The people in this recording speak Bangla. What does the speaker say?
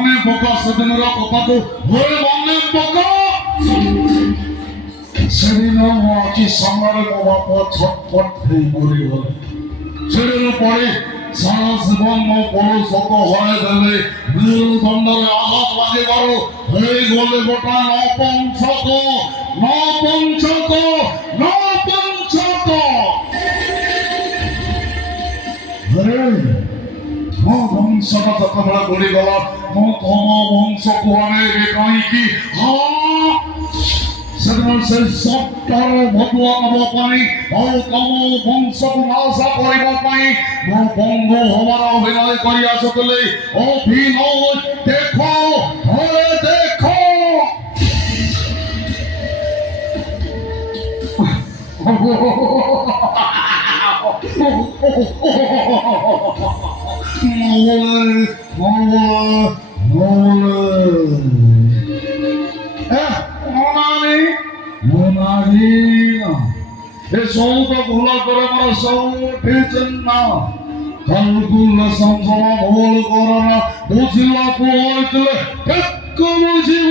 মনে পোকা সেদিনের কথাকে হয়ে মনে পোকা সেদিনও আছি সামনে বাবা ছটফট হয়ে মরে গেল সেদিন পরে সারা জীবন বড় শত হয়ে গেলে মেরুদণ্ডের আঘাত লাগে বড় হয়ে গেলে গোটা নপঞ্চক নপঞ্চক নপঞ্চক ମୋ ବଂଶର ଯେତେବେଳେ ବୁଡ଼ିଗଲା ମୁଁ ତମ ବଂଶକୁ ଅନେକ କାହିଁକି ସେଦିନ ସେ ସପ୍ତାହର ଭଗବାନ ହେବା ପାଇଁ ଆଉ ତମ ବଂଶକୁ ନାଶ କରିବା ପାଇଁ ମୋ ବନ୍ଧୁ ହବାର ଅଭିନୟ କରି ଆସୁଥିଲେ ଅଭିନୟ ଦେଖ ହରେ ଦେଖ সৌদ ভুলা করে আমার সৌঠেছেন না কালকুল্লা সংসমা ভুল করো না বুঝিলা হইলে বুঝিব